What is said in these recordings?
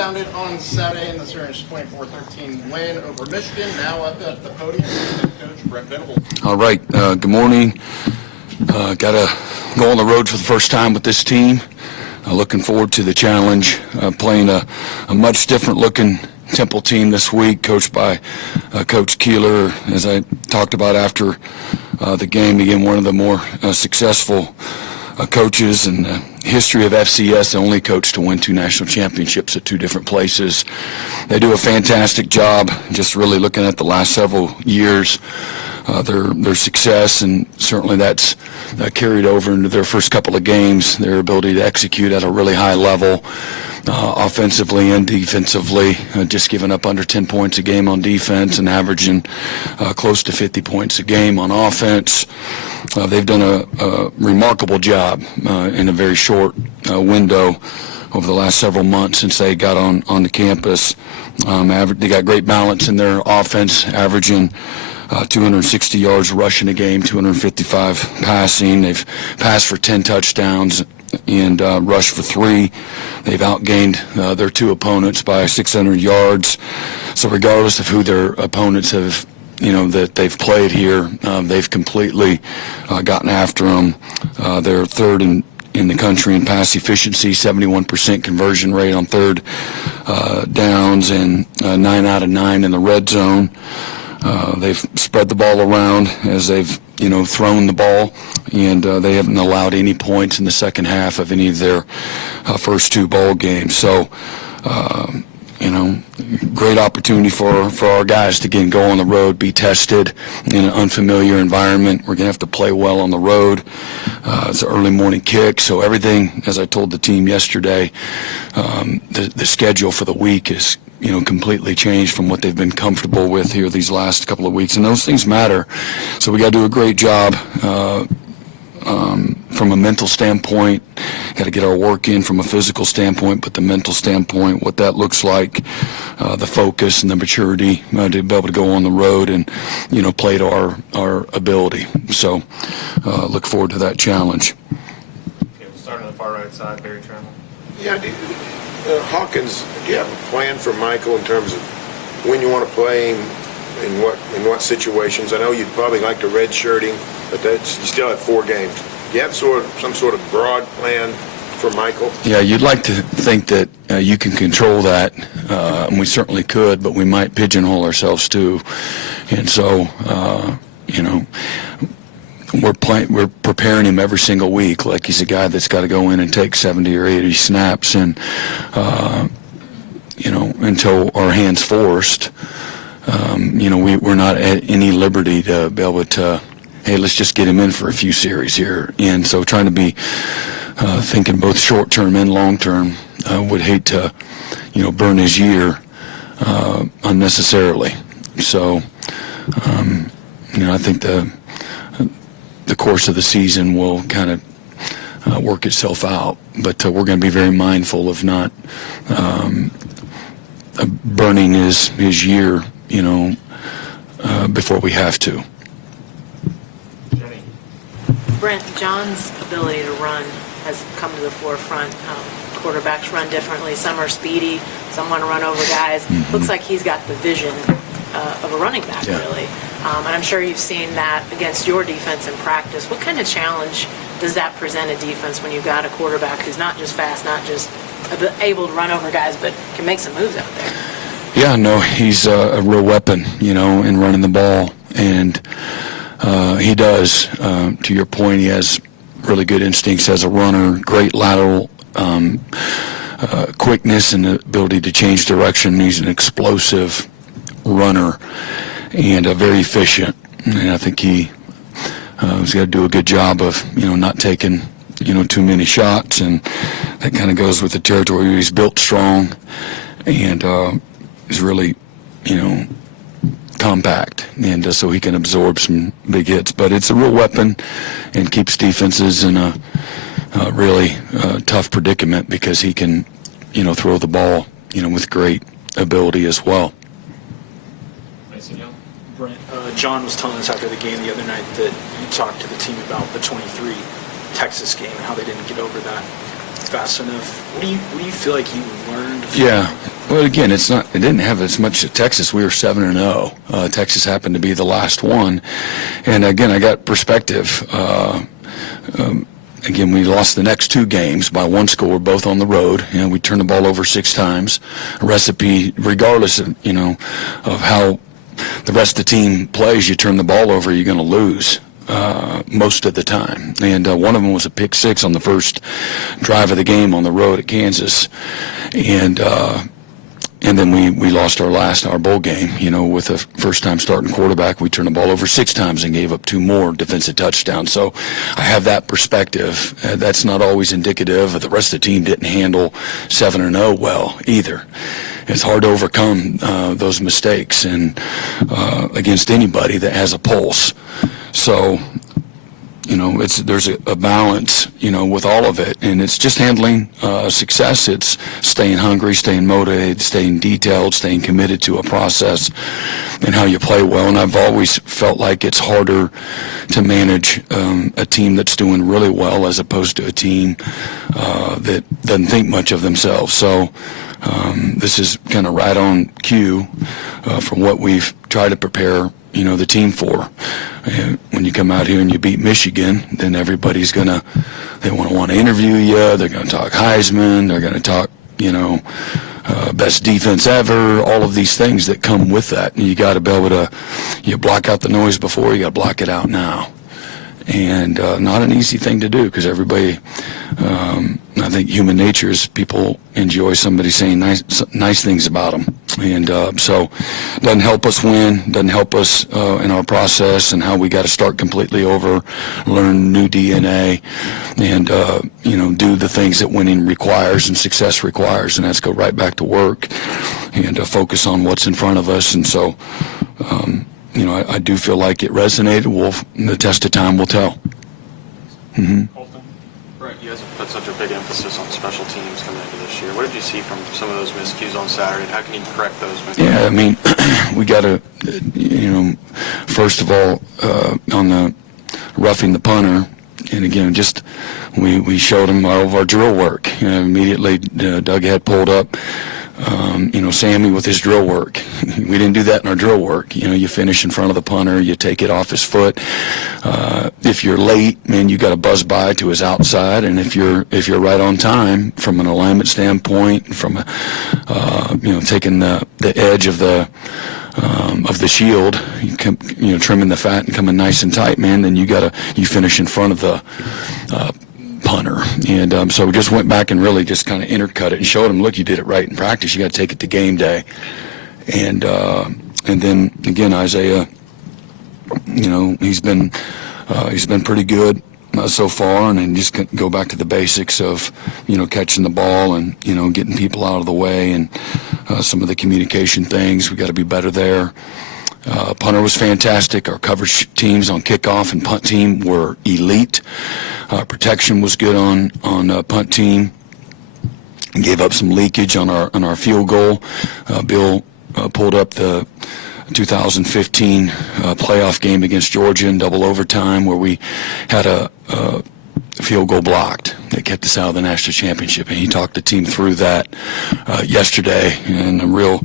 sounded on Saturday in the Sooners' 24-13 win over Michigan. Now up at the podium, Coach Brent Venables. All right. Good morning. Got to go on the road for the first time with this team. Looking forward to the challenge. Playing a much different-looking Temple team this week, coached by Coach Keeler, as I talked about after the game. Again, one of the more successful coaches in the history of FCS, the only coach to win 2 national championships at 2 different places. They do a fantastic job. Just really looking at the last several years, their success, and certainly that's carried over into their first couple of games, their ability to execute at a really high level, offensively and defensively, just giving up under 10 points a game on defense and averaging close to 50 points a game on offense. They've done a remarkable job in a very short window over the last several months since they got on the campus. They got great balance in their offense, averaging 260 yards rushing a game, 255 passing. They've passed for 10 touchdowns and rushed for 3. They've outgained their 2 opponents by 600 yards. So regardless of who their opponents have, that they've played here, they've completely gotten after them. They're third in the country in pass efficiency, 71% conversion rate on third downs, and 9 out of 9 in the red zone. They've spread the ball around as they've, thrown the ball, and they haven't allowed any points in the second half of any of their first 2 bowl games. So, great opportunity for our guys to again go on the road, be tested in an unfamiliar environment. We're going to have to play well on the road. It's an early morning kick, so everything, as I told the team yesterday, the schedule for the week is completely changed from what they've been comfortable with here these last couple of weeks, and those things matter. So we got to do a great job from a mental standpoint. Got to get our work in from a physical standpoint, but the mental standpoint, what that looks like, the focus and the maturity to be able to go on the road and play to our ability. So look forward to that challenge. Okay, we'll start on the far right side, Barry Trammell. Yeah, Hawkins, do you have a plan for Michael in terms of when you want to play him, in what situations? I know you'd probably like to redshirt him, but you still have 4 games. Do you have some sort of broad plan for Michael? Yeah, you'd like to think that you can control that, and we certainly could, but we might pigeonhole ourselves too. And so, we're preparing him every single week like he's a guy that's got to go in and take 70 or 80 snaps, and until our hand's forced, we're not at any liberty to be able to, hey, let's just get him in for a few series here. And so trying to be thinking both short-term and long-term, would hate to, burn his year unnecessarily. So, I think the course of the season will kind of work itself out, but we're going to be very mindful of not burning his year, before we have to. Jenny. Brent, John's ability to run has come to the forefront. Quarterbacks run differently. Some are speedy. Some want to run over guys. Mm-hmm. Looks like he's got the vision of a running back, really. And I'm sure you've seen that against your defense in practice. What kind of challenge does that present a defense when you've got a quarterback who's not just fast, not just able to run over guys, but can make some moves out there? Yeah, no, he's a real weapon, in running the ball, and he does. To your point, he has really good instincts as a runner, great lateral quickness and the ability to change direction. He's an explosive runner and very efficient, and I think he's got to do a good job of not taking too many shots, and that kind of goes with the territory. He's built strong and is really compact, and so he can absorb some big hits. But it's a real weapon and keeps defenses in a really tough predicament because he can throw the ball with great ability as well. Brent, John was telling us after the game the other night that you talked to the team about the 23 Texas game and how they didn't get over that. fast enough. What do you feel like you learned? Yeah. Well, again, it didn't have as much at Texas. We were 7-0. Texas happened to be the last one. And again, I got perspective. Again, we lost the next two games by one score, both on the road. We turned the ball over 6 times. A recipe, regardless of, of how the rest of the team plays, you turn the ball over, you're going to lose most of the time. And one of them was a pick 6 on the first drive of the game on the road at Kansas. And then we lost our bowl game, with a first-time starting quarterback. We turned the ball over 6 times and gave up 2 more defensive touchdowns. So I have that perspective. That's not always indicative of the rest of the team didn't handle 7-0 well either. It's hard to overcome those mistakes and against anybody that has a pulse. So, there's a balance, with all of it, and it's just handling success. It's staying hungry, staying motivated, staying detailed, staying committed to a process and how you play well. And I've always felt like it's harder to manage a team that's doing really well as opposed to a team that doesn't think much of themselves. So this is kind of right on cue from what we've tried to prepare the team for. And when you come out here and you beat Michigan, then everybody's they want to interview you. They're going to talk Heisman. They're going to talk, best defense ever. All of these things that come with that. And you got to be able to, you block out the noise before, you got to block it out now. And not an easy thing to do because everybody, I think human nature is people enjoy somebody saying nice things about them. And so it doesn't help us win, doesn't help us in our process and how we got to start completely over, learn new DNA, and, do the things that winning requires and success requires. And that's go right back to work and focus on what's in front of us. And so, I do feel like it resonated. The test of time will tell. Colton? Right, you guys have put such a big emphasis on special teams coming into this year. What did you see from some of those miscues on Saturday, and how can you correct those? Yeah, we got to, first of all, on the roughing the punter, and again, just we showed him all of our drill work. Immediately, Doug had pulled up. Sammy with his drill work. We didn't do that in our drill work. You finish in front of the punter, you take it off his foot. If you're late, man, you got to buzz by to his outside, and if you're right on time from an alignment standpoint, from taking the edge of the shield, trimming the fat and coming nice and tight, man, then you finish in front of the punter. And so we just went back and really just kind of intercut it and showed him, look, you did it right in practice. You got to take it to game day. And then again, Isaiah, he's been pretty good so far, and then just go back to the basics of catching the ball and getting people out of the way and some of the communication things. We got to be better there. Punter was fantastic. Our coverage teams on kickoff and punt team were elite. Protection was good on punt team. Gave up some leakage on our field goal. Bill pulled up the 2015 playoff game against Georgia in double overtime where we had a field goal blocked that kept us out of the national championship, and he talked the team through that yesterday, and the real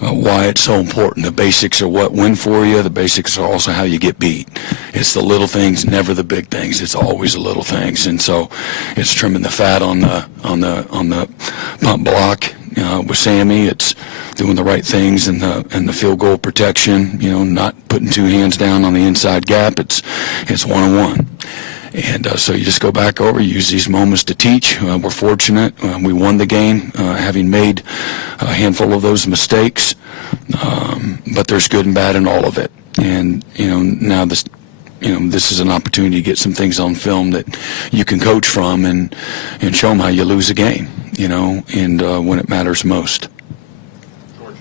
why it's so important. The basics are what win for you. The basics are also how you get beat. It's the little things, never the big things. It's always the little things, and so it's trimming the fat on the punt block with Sammy. It's doing the right things in the field goal protection. Not putting 2 hands down on the inside gap. It's one-on-one. And so you just go back over, use these moments to teach. We're fortunate. We won the game, having made a handful of those mistakes. But there's good and bad in all of it. And, now this is an opportunity to get some things on film that you can coach from and show them how you lose a game, and when it matters most. George?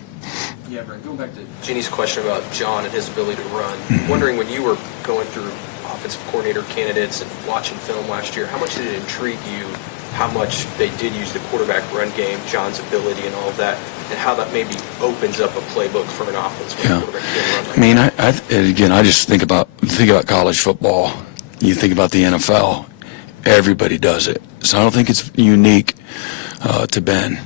Yeah, Brent, going back to Jenny's question about John and his ability to run, wondering when you were going through offensive coordinator candidates and watching film last year, how much did it intrigue you how much they did use the quarterback run game, John's ability and all of that, and how that maybe opens up a playbook for an offense when the quarterback can run? I just think about college football. You think about the NFL, everybody does it. So I don't think it's unique to Ben.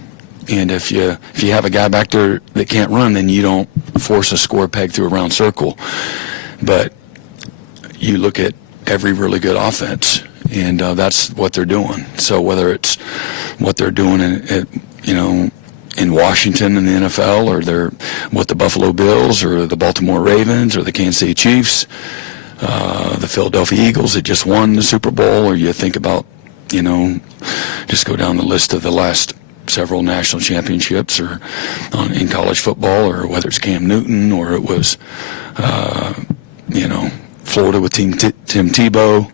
And if you have a guy back there that can't run, then you don't force a square peg through a round circle. But you look at every really good offense, and that's what they're doing. So whether it's what they're doing in Washington in the NFL, or they're what the Buffalo Bills or the Baltimore Ravens or the Kansas City Chiefs, the Philadelphia Eagles that just won the Super Bowl, or you think about, just go down the list of the last several national championships or in college football, or whether it's Cam Newton or it was, Florida with Tim Tebow.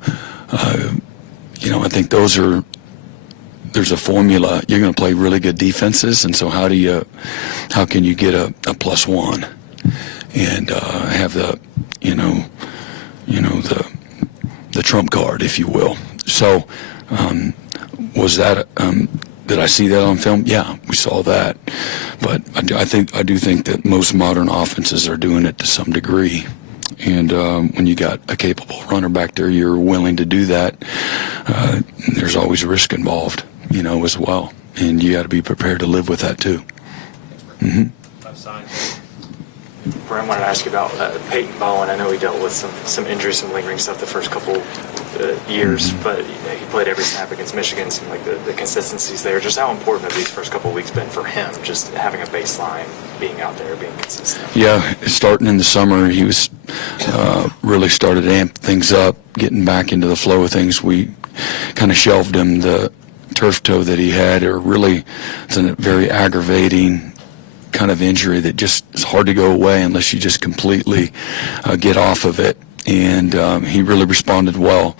I think there's a formula. You're going to play really good defenses, and so how can you get a +1 and have the trump card, if you will. So was that did I see that on film? Yeah, we saw that. But I do think that most modern offenses are doing it to some degree. And when you got a capable runner back there, you're willing to do that. There's always risk involved, as well. And you got to be prepared to live with that too. Mm-hmm. Brent, I wanted to ask you about Peyton Bowen. I know he dealt with some injuries, some lingering stuff the first couple years, but he played every snap against Michigan. Seemed like the consistency's there. Just how important have these first couple weeks been for him? Just having a baseline, being out there, being consistent. Yeah, starting in the summer, he was really started to amp things up, getting back into the flow of things. We kind of shelved him. The turf toe that he had, it's a very aggravating kind of injury that just is hard to go away unless you just completely get off of it. And he really responded well.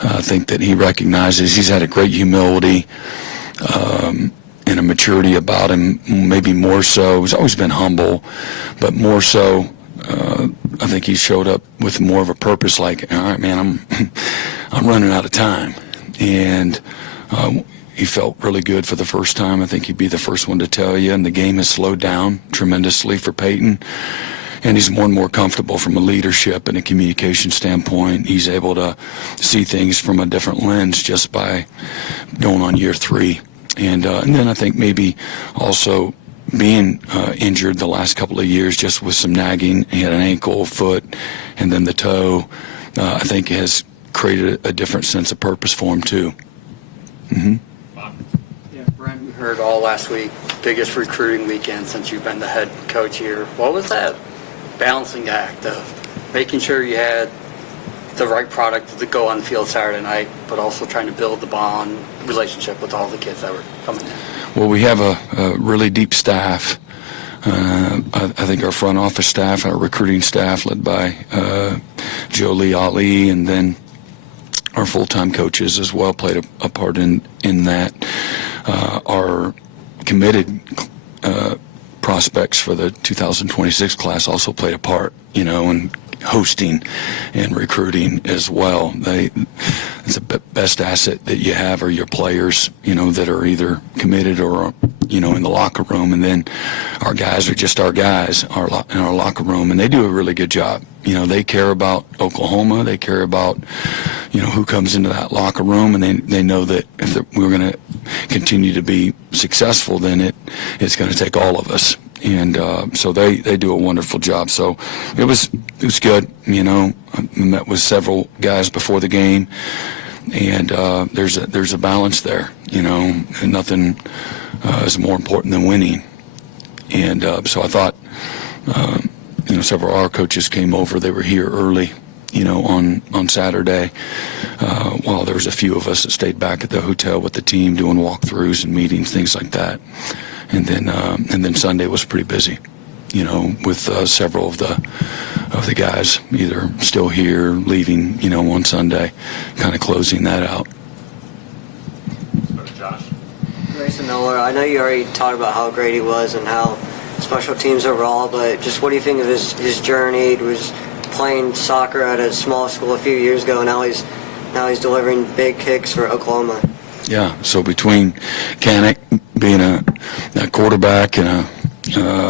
I think that he recognizes he's had a great humility and a maturity about him, maybe more so. He's always been humble, but more so, I think he showed up with more of a purpose, like, all right, man, I'm running out of time. And he felt really good for the first time. I think he'd be the first one to tell you. And the game has slowed down tremendously for Peyton. And he's more and more comfortable from a leadership and a communication standpoint. He's able to see things from a different lens just by going on year 3. And then I think maybe also being injured the last couple of years just with some nagging. He had an ankle, foot, and then the toe. I think has created a different sense of purpose for him too. Mm-hmm. Yeah, Brent, we heard all last week, biggest recruiting weekend since you've been the head coach here. What was that balancing act of making sure you had the right product to go on the field Saturday night, but also trying to build the bond relationship with all the kids that were coming in? Well, we have a really deep staff. I think our front office staff, our recruiting staff, led by Jolie Ali, and then our full-time coaches as well played a part in that. Our committed prospects for the 2026 class also played a part, in hosting and recruiting as well. It's the best asset that you have are your players, that are either committed or, in the locker room. And then our guys are just our guys in our locker room, and they do a really good job. They care about Oklahoma. They care about, who comes into that locker room, and they know that if we're going to continue to be successful, then it's going to take all of us. And so they do a wonderful job. So it was good. I met with several guys before the game, and there's a balance there. And nothing is more important than winning. And so I thought, several of our coaches came over. They were here early, on Saturday, while there was a few of us that stayed back at the hotel with the team doing walkthroughs and meetings, things like that. And then Sunday was pretty busy, with several of the guys either still here, leaving, on Sunday, kind of closing that out. Josh. Grayson Miller, I know you already talked about how great he was and how special teams overall, but just what do you think of his journey? He was playing soccer at a small school a few years ago, and now he's delivering big kicks for Oklahoma. Yeah, so between Kanik being a quarterback and a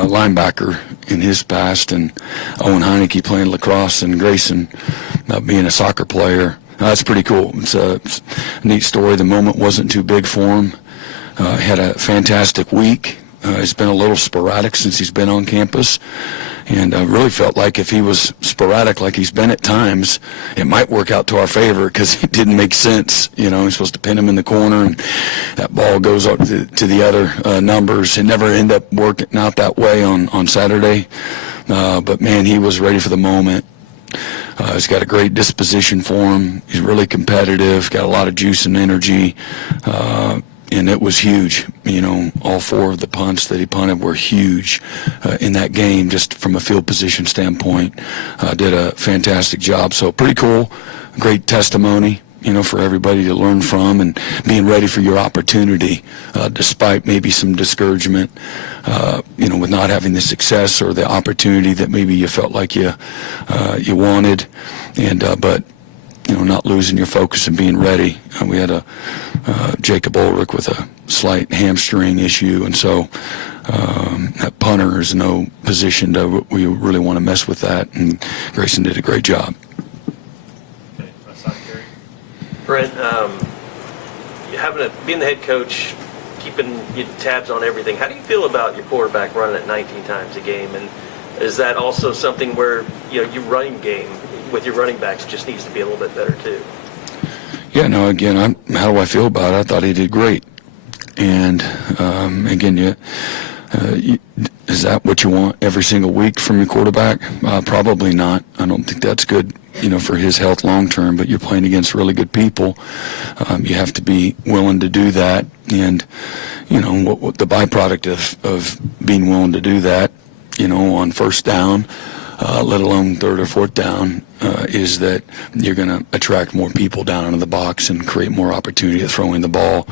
linebacker in his past, and Owen Heineke playing lacrosse, and Grayson being a soccer player, That's pretty cool. It's a neat story. The moment wasn't too big for him. Had a fantastic week. It's been a little sporadic since he's been on campus, and I really felt like if he was sporadic like he's been at times, it might work out to our favor because it didn't make sense. You know, he's supposed to pin him in the corner, and that ball goes up to the other numbers. It never ended up working out that way on Saturday, but man, he was ready for the moment. He's got a great disposition for him. He's really competitive, got a lot of juice and energy. And it was huge. You know, all 4 of the punts that he punted were huge in that game, just from a field position standpoint. Did a fantastic job. So pretty cool, great testimony, you know, for everybody to learn from, and being ready for your opportunity, despite maybe some discouragement, you know, with not having the success or the opportunity that maybe you felt like you wanted, and but you know, not losing your focus and being ready. We had a Jacob Ulrich with a slight hamstring issue, and so that punter is no position to we really want to mess with that, and Grayson did a great job. Okay, my side, Gary. Brent, being the head coach, keeping tabs on everything, how do you feel about your quarterback running it 19 times a game? And is that also something where, you know, your running game with your running backs just needs to be a little bit better too? Yeah, no, again, how do I feel about it? I thought he did great. And again, is that what you want every single week from your quarterback? Probably not. I don't think that's good, you know, for his health long term, but you're playing against really good people. You have to be willing to do that. And, you know, what the byproduct of being willing to do that, you know, on first down, let alone third or fourth down, is that you're going to attract more people down into the box and create more opportunity of throwing the ball.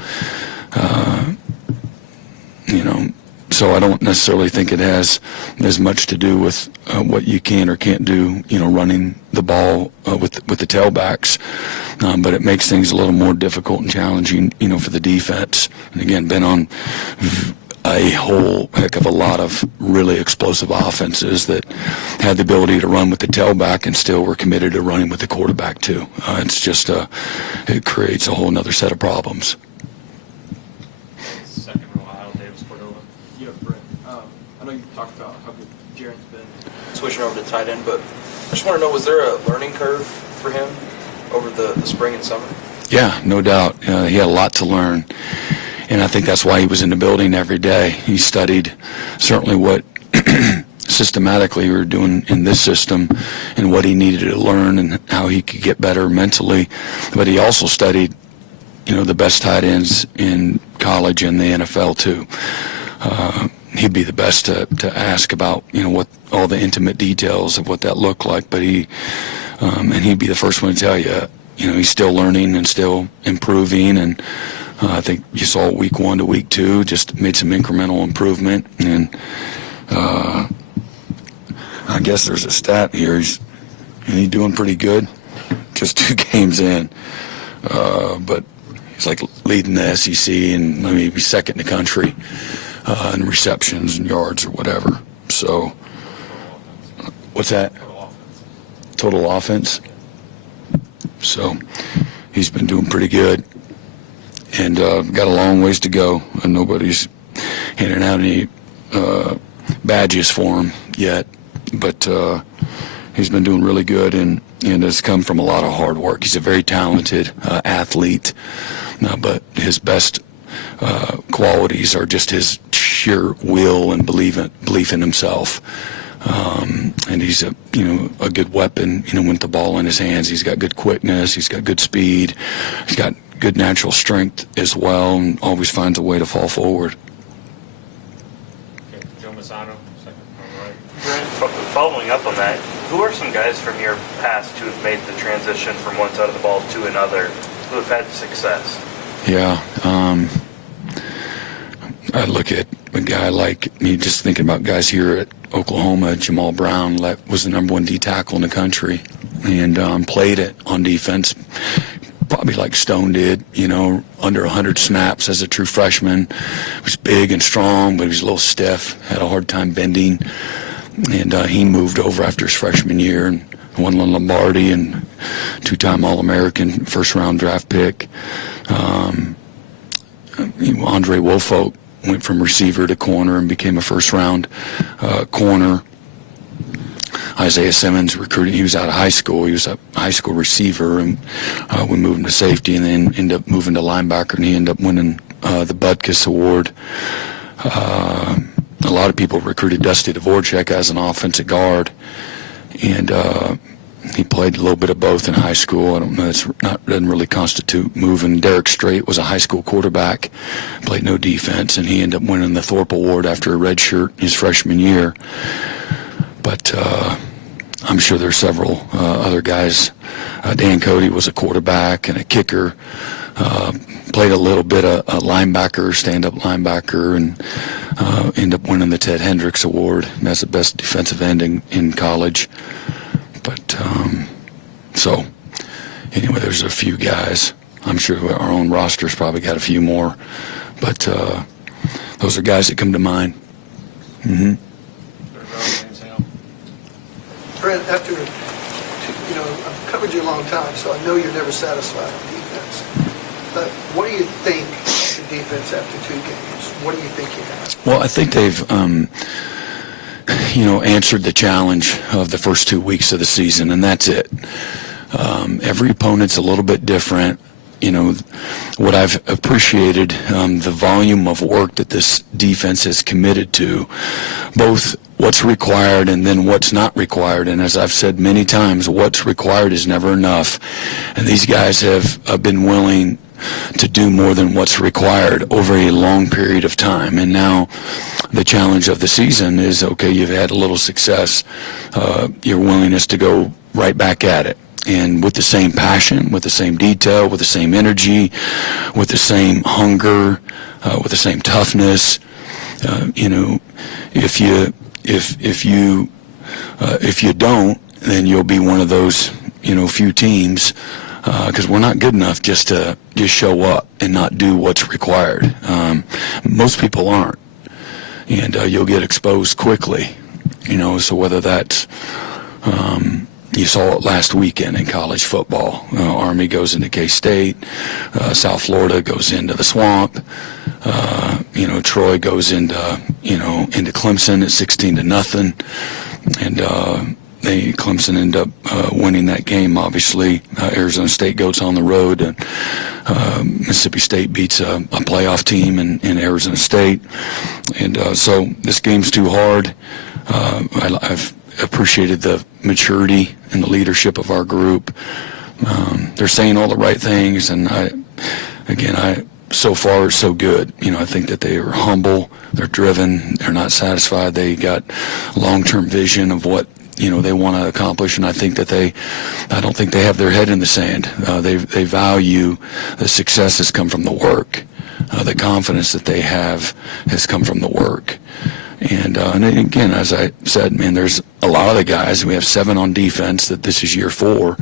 You know, so I don't necessarily think it has as much to do with what you can or can't do, you know, running the ball with the tailbacks, but it makes things a little more difficult and challenging, you know, for the defense. And again, been on a whole heck of a lot of really explosive offenses that had the ability to run with the tailback and still were committed to running with the quarterback too. It's just it creates a whole nother set of problems. Second row aisle, Davis Cordova. Yeah, Brent. I know you talked about how good Jaren's been switching over to tight end, but I just want to know, was there a learning curve for him over the spring and summer? Yeah, no doubt. He had a lot to learn. And I think that's why he was in the building every day. He studied certainly what systematically we were doing in this system and what he needed to learn and how he could get better mentally. But he also studied, you know, the best tight ends in college and the NFL too. He'd be the best to ask about, you know, what all the intimate details of what that looked like. But and he'd be the first one to tell you, you know, he's still learning and still improving. And I think you saw week 1 to week 2 just made some incremental improvement. And I guess there's a stat here. He's doing pretty good, just 2 games in. But he's like leading the SEC and maybe second in the country in receptions and yards or whatever. So, what's that? Total offense. So, he's been doing pretty good. And got a long ways to go. And nobody's handing out any badges for him yet. But he's been doing really good and has come from a lot of hard work. He's a very talented athlete. But his best qualities are just his sheer will and belief in himself. And he's a good weapon, you know, with the ball in his hands. He's got good quickness. He's got good speed. He's got good natural strength as well, and always finds a way to fall forward. Okay, Joe Mazzano, second row right. Brent, following up on that, who are some guys from your past who have made the transition from one side of the ball to another, who have had success? Yeah, I look at a guy like me, just thinking about guys here at Oklahoma. Jamal Brown was the number 1 D tackle in the country and played it on defense, probably like Stone did, you know, under 100 snaps as a true freshman. He was big and strong, but he was a little stiff, had a hard time bending. And he moved over after his freshman year and won the Lombardi and two-time All-American, first-round draft pick. Andre Wofolk went from receiver to corner and became a first-round corner. Isaiah Simmons recruited. He was out of high school. He was a high school receiver, and we moved him to safety, and then ended up moving to linebacker, and he ended up winning the Butkus Award. A lot of people recruited Dusty Dvorak as an offensive guard, and he played a little bit of both in high school. I don't know. Doesn't really constitute moving. Derek Strait was a high school quarterback, played no defense, and he ended up winning the Thorpe Award after a red shirt his freshman year. But I'm sure there's several other guys. Dan Cody was a quarterback and a kicker. Played a little bit of a linebacker, stand-up linebacker, and ended up winning the Ted Hendricks Award as the best defensive end in college. But so anyway, there's a few guys. I'm sure our own roster's probably got a few more, but those are guys that come to mind. Mm-hmm. Brent, after, I've covered you a long time, so I know you're never satisfied on defense. But what do you think of the defense after 2 games? What do you think you have? Well, I think they've, answered the challenge of the first 2 weeks of the season, and that's it. Every opponent's a little bit different. What I've appreciated, the volume of work that this defense is committed to, both what's required and then what's not required. And as I've said many times, what's required is never enough. And these guys have been willing to do more than what's required over a long period of time. And now the challenge of the season is, okay, you've had a little success, your willingness to go right back at it. And with the same passion, with the same detail, with the same energy, with the same hunger, with the same toughness. If you don't, then you'll be one of those few teams, because we're not good enough just to show up and not do what's required. Most people aren't, and you'll get exposed quickly. So whether that's you saw it last weekend in college football. Army goes into K-State. South Florida goes into the swamp. Troy goes into Clemson at 16-0, and Clemson end up winning that game. Obviously, Arizona State goes on the road, and Mississippi State beats a playoff team in Arizona State, and so this game's too hard. I've appreciated the maturity and the leadership of our group. They're saying all the right things, and so far so good. I think that they are humble, they're driven, they're not satisfied. They got long-term vision of what they want to accomplish, and I don't think they have their head in the sand. They value the success has come from the work. The confidence that they have has come from the work. And again, as I said, there's a lot of the guys. We have 7 on defense that this is year 4.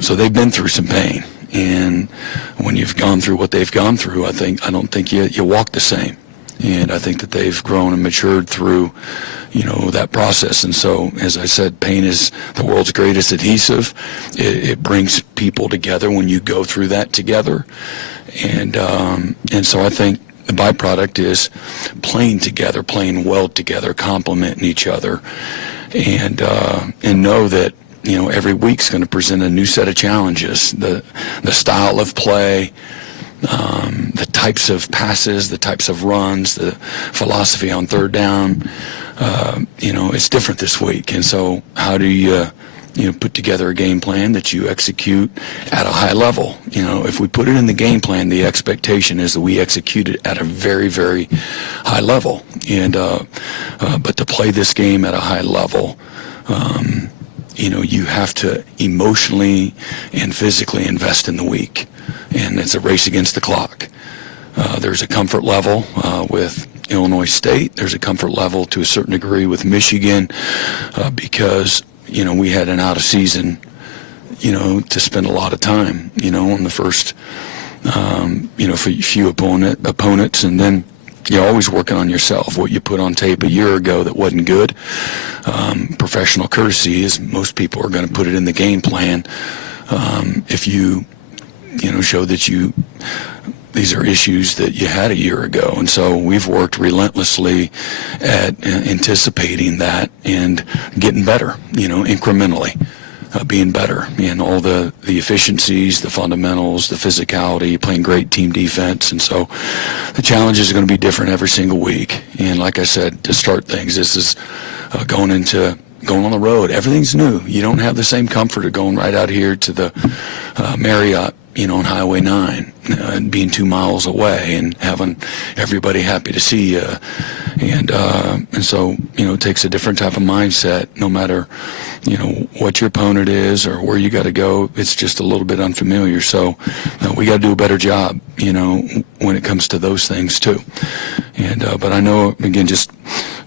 So they've been through some pain. And when you've gone through what they've gone through, I don't think you walk the same. And I think that they've grown and matured through, that process. And so, as I said, pain is the world's greatest adhesive. It brings people together when you go through that together. And so I think the byproduct is playing together, playing well together, complementing each other, and know that every week's going to present a new set of challenges. The style of play, the types of passes, the types of runs, the philosophy on third down. It's different this week, and so how do you put together a game plan that you execute at a high level? If we put it in the game plan, the expectation is that we execute it at a very, very high level. And but to play this game at a high level, you have to emotionally and physically invest in the week, and it's a race against the clock. There's a comfort level with Illinois State. There's a comfort level to a certain degree with Michigan because we had an out of season, to spend a lot of time, on the first, few opponents, and then you're always working on yourself. What you put on tape a year ago that wasn't good, professional courtesy is most people are going to put it in the game plan. If you show that these are issues that you had a year ago. And so we've worked relentlessly at anticipating that and getting better, incrementally. Being better in all the efficiencies, the fundamentals, the physicality, playing great team defense. And so the challenges are going to be different every single week. And like I said, to start things, this is going on the road. Everything's new. You don't have the same comfort of going right out here to the Marriott, on Highway 9, and being 2 miles away and having everybody happy to see you. And so, it takes a different type of mindset no matter, what your opponent is or where you got to go. It's just a little bit unfamiliar. So we got to do a better job, when it comes to those things too. And but I know, again, just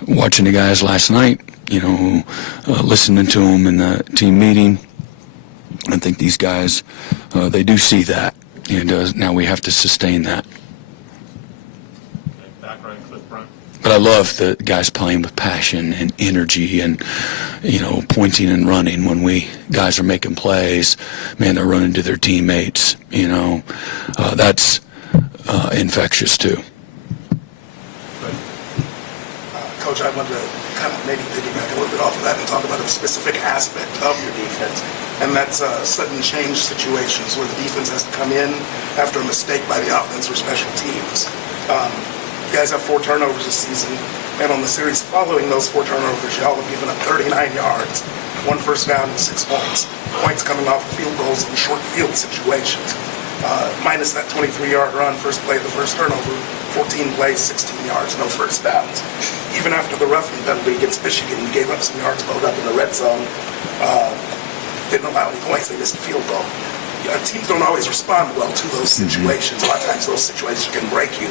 watching the guys last night, listening to them in the team meeting, I think these guys, they do see that, and now we have to sustain that. Background clip, Brent. But I love the guys playing with passion and energy and, pointing and running. When guys are making plays, man, they're running to their teammates, that's infectious too. Coach, I wanted to kind of maybe piggyback a little bit off of that and talk about a specific aspect of your defense, and that's sudden change situations where the defense has to come in after a mistake by the offense or special teams. You guys have 4 turnovers this season, and on the series following those 4 turnovers, y'all have given up 39 yards, 1 first down, and 6 points. Points coming off of field goals in short field situations. Minus that 23-yard run, first play of the first turnover, 14 plays, 16 yards, no first downs. Even after the roughing penalty against Michigan, you gave up some yards load up in the red zone. Didn't allow any points, they missed a field goal. Teams don't always respond well to those situations. A lot of times those situations can break you.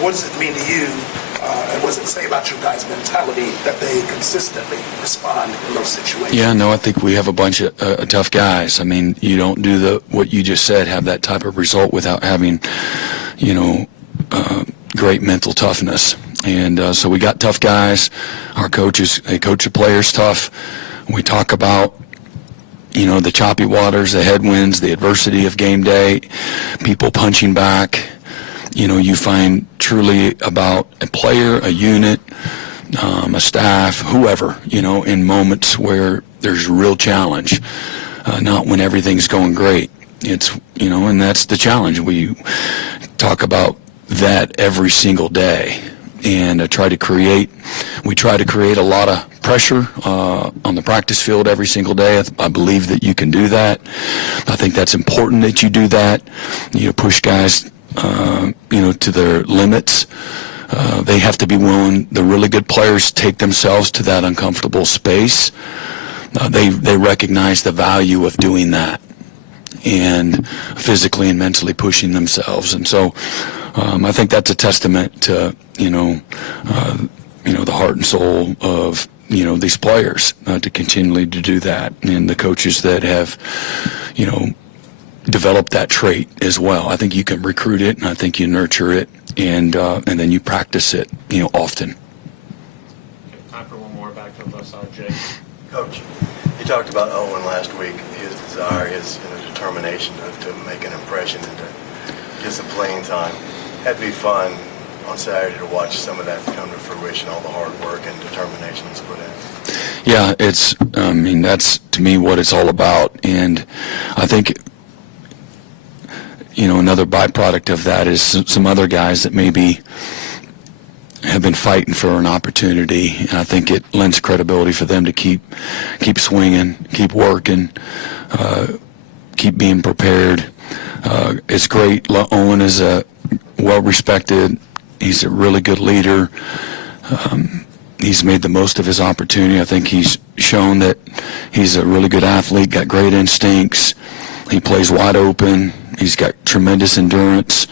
What does it mean to you, and what does it say about your guys' mentality that they consistently respond in those situations? Yeah, no, I think we have a bunch of tough guys. I mean, you don't do what you just said, have that type of result without having, great mental toughness. And so we got tough guys. Our coaches, they coach the players tough. We talk about, the choppy waters, the headwinds, the adversity of game day, people punching back. You find truly about a player, a unit, a staff, whoever, in moments where there's real challenge, not when everything's going great. It's, and that's the challenge. We talk about that every single day. And try to create a lot of pressure on the practice field every single day. I believe that you can do that. I think that's important that you do that. Push guys, to their limits. They have to be willing. The really good players take themselves to that uncomfortable space. They recognize the value of doing that and physically and mentally pushing themselves. And so I think that's a testament to, the heart and soul of, these players to continually to do that, and the coaches that have, developed that trait as well. I think you can recruit it, and I think you nurture it, and then you practice it, often. Okay, time for one more. Back to the left side, Jake. Coach, you talked about Owen last week, his desire, his determination to make an impression and to get some playing time. Had to be fun on Saturday to watch some of that come to fruition, all the hard work and determination that's put in. Yeah, that's to me what it's all about. And I think, another byproduct of that is some other guys that maybe have been fighting for an opportunity. And I think it lends credibility for them to keep swinging, keep working, keep being prepared. It's great. Owen is a well-respected. He's a really good leader. He's made the most of his opportunity. I think he's shown that he's a really good athlete, got great instincts. He plays wide open. He's got tremendous endurance.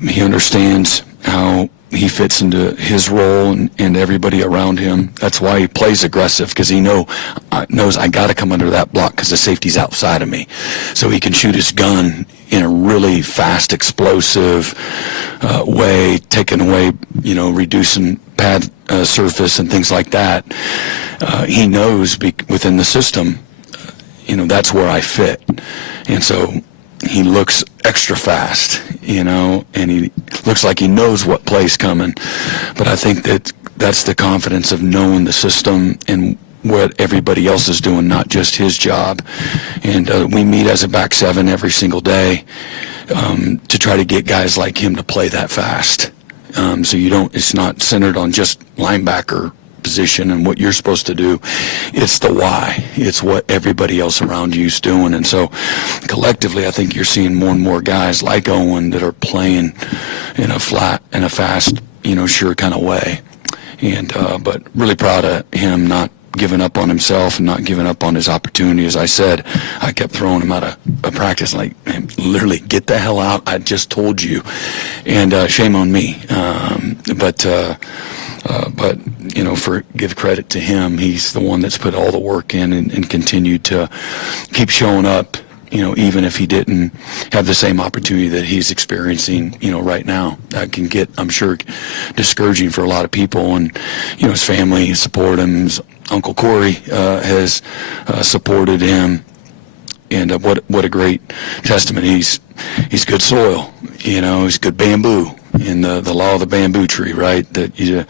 He understands how he fits into his role and everybody around him. That's why he plays aggressive, because he knows I got to come under that block because the safety's outside of me. So he can shoot his gun in a really fast, explosive way, taking away, reducing pad surface and things like that. He knows within the system, that's where I fit. And so he looks extra fast, and he looks like he knows what play's coming. But I think that's the confidence of knowing the system and what everybody else is doing, not just his job. And we meet as a back seven every single day to try to get guys like him to play that fast. So it's not centered on just linebacker position and what you're supposed to do. It's the why. It's what everybody else around you is doing. And so collectively, I think you're seeing more and more guys like Owen that are playing in a fast, sure kind of way. And but really proud of him not giving up on himself and not giving up on his opportunity. As I said, I kept throwing him out of practice, like, man, literally, get the hell out. I just told you. And shame on me. But give credit to him. He's the one that's put all the work in and continued to keep showing up, even if he didn't have the same opportunity that he's experiencing, right now. That can get, I'm sure, discouraging for a lot of people. And, his family support him. His Uncle Corey has supported him. And what a great testament. He's good soil, he's good bamboo in the law of the bamboo tree, right? That you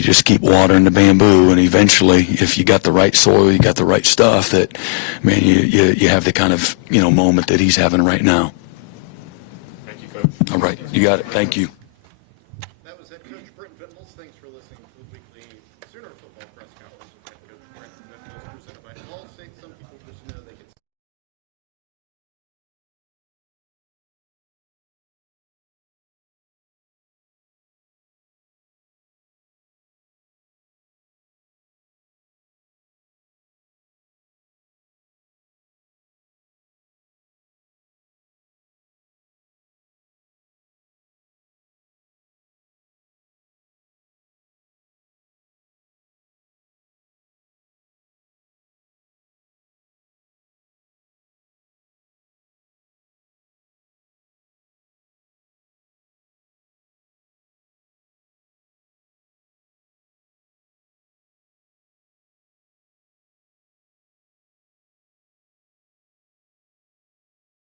just keep watering the bamboo, and eventually, if you got the right soil, you got the right stuff, that, man, you have the kind of, moment that he's having right now. Thank you, Coach. All right, you got it. Thank you. That was head coach Brent Venables. Thanks for listening to the weekly Sooner Football